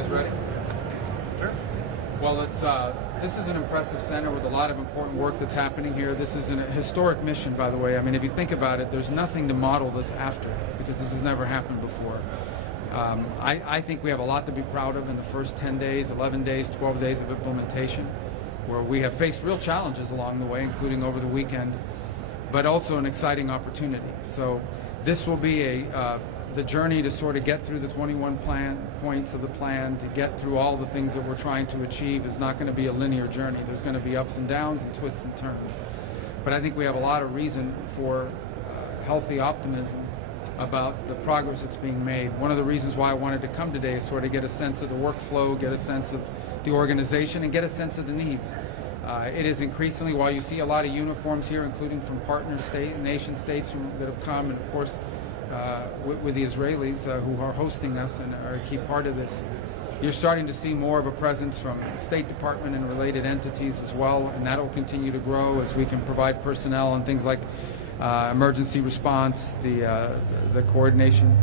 guys ready? Sure. Well, this is an impressive center with a lot of important work that's happening here. This is a historic mission, by the way. I mean, if you think about it, there's nothing to model this after, because this has never happened before. I think we have a lot to be proud of in the first 10 days, 11 days, 12 days of implementation, where we have faced real challenges along the way, including over the weekend, but also an exciting opportunity. So this will be the journey to sort of get through the 21 points of the plan, to get through all the things that we're trying to achieve is not going to be a linear journey. There's going to be ups and downs and twists and turns. But I think we have a lot of reason for healthy optimism about the progress that's being made. One of the reasons why I wanted to come today is sort of get a sense of the workflow, get a sense of the organization, and get a sense of the needs. It is increasingly, while you see a lot of uniforms here, including from partner nation states that have come, and of course with the Israelis who are hosting us and are a key part of this, you're starting to see more of a presence from the State Department and related entities as well, and that will continue to grow as we can provide personnel on things like emergency response, the coordination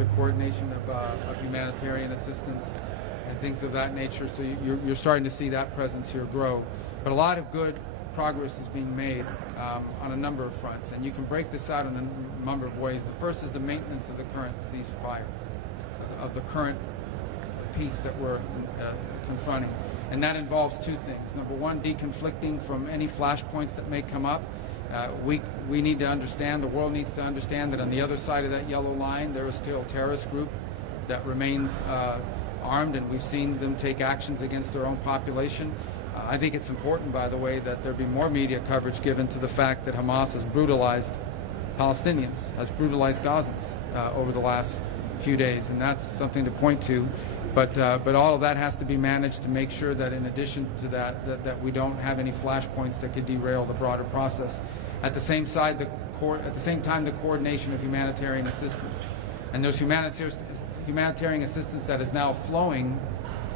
of humanitarian assistance and things of that nature. So you're starting to see that presence here grow. But a lot of good progress is being made on a number of fronts, and you can break this out in a number of ways. The first is the maintenance of the current ceasefire, of the current peace that we're confronting, and that involves two things. Number one, deconflicting from any flashpoints that may come up. We need to understand, the world needs to understand that on the other side of that yellow line there is still a terrorist group that remains armed, and we've seen them take actions against their own population. I think it's important, by the way, that there be more media coverage given to the fact that Hamas has brutalized Palestinians, has brutalized Gazans over the last few days, and that's something to point to. But all of that has to be managed to make sure that in addition to that we don't have any flashpoints that could derail the broader process. At the same time, the coordination of humanitarian assistance. And there's humanitarian assistance that is now flowing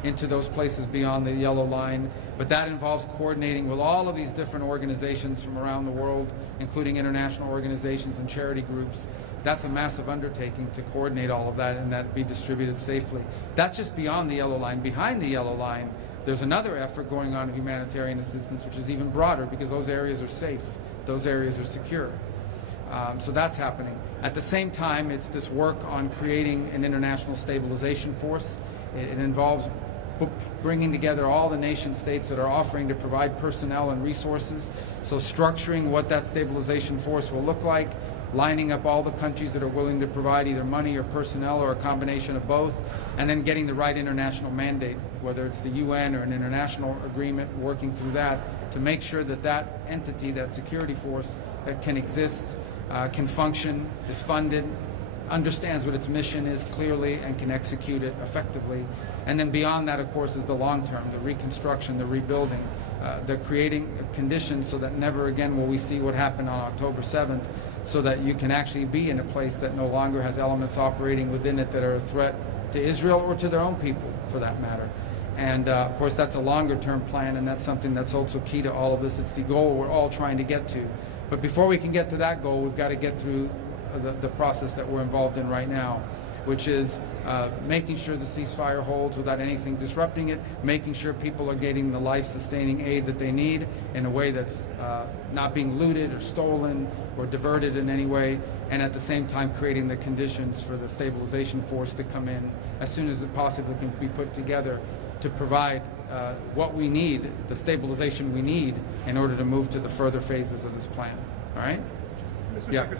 into those places beyond the yellow line, but that involves coordinating with all of these different organizations from around the world, including international organizations and charity groups. That's a massive undertaking to coordinate all of that and that be distributed safely. That's just beyond the yellow line. Behind the yellow line, there's another effort going on in humanitarian assistance, which is even broader, because those areas are safe, those areas are secure. So that's happening. At the same time, it's this work on creating an international stabilization force. It involves bringing together all the nation states that are offering to provide personnel and resources. So structuring what that stabilization force will look like, lining up all the countries that are willing to provide either money or personnel or a combination of both, and then getting the right international mandate, whether it's the UN or an international agreement, working through that to make sure that that entity, that security force, that can exist, can function, is funded, understands what its mission is clearly, and can execute it effectively. And then beyond that, of course, is the long term, the reconstruction, the rebuilding, the creating conditions so that never again will we see what happened on October 7th, so that you can actually be in a place that no longer has elements operating within it that are a threat to Israel or to their own people, for that matter. And of course, that's a longer term plan, and that's something that's also key to all of this. It's the goal we're all trying to get to. But before we can get to that goal, we've got to get through the process that we're involved in right now, which is making sure the ceasefire holds without anything disrupting it, making sure people are getting the life-sustaining aid that they need in a way that's not being looted or stolen or diverted in any way, and at the same time creating the conditions for the stabilization force to come in as soon as it possibly can be put together to provide what we need, the stabilization we need, in order to move to the further phases of this plan. All right? Mr. Yeah. Secretary.